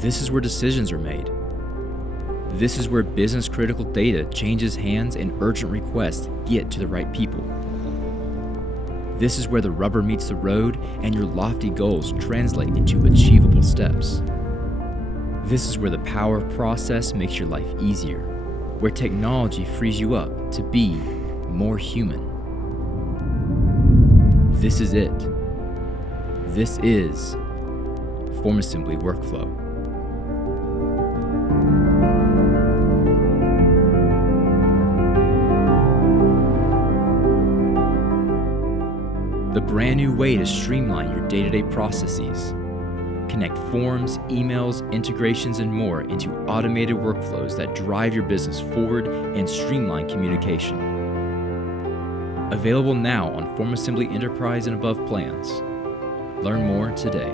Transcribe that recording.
This is where decisions are made. This is where business-critical data changes hands and urgent requests get to the right people. This is where the rubber meets the road and your lofty goals translate into achievable steps. This is where the power of process makes your life easier, where technology frees you up to be more human. This is it. This is FormAssembly Workflow. The brand new way to streamline your day-to-day processes. Connect forms, emails, integrations, and more into automated workflows that drive your business forward and streamline communication. Available now on FormAssembly Enterprise and Above plans. Learn more today.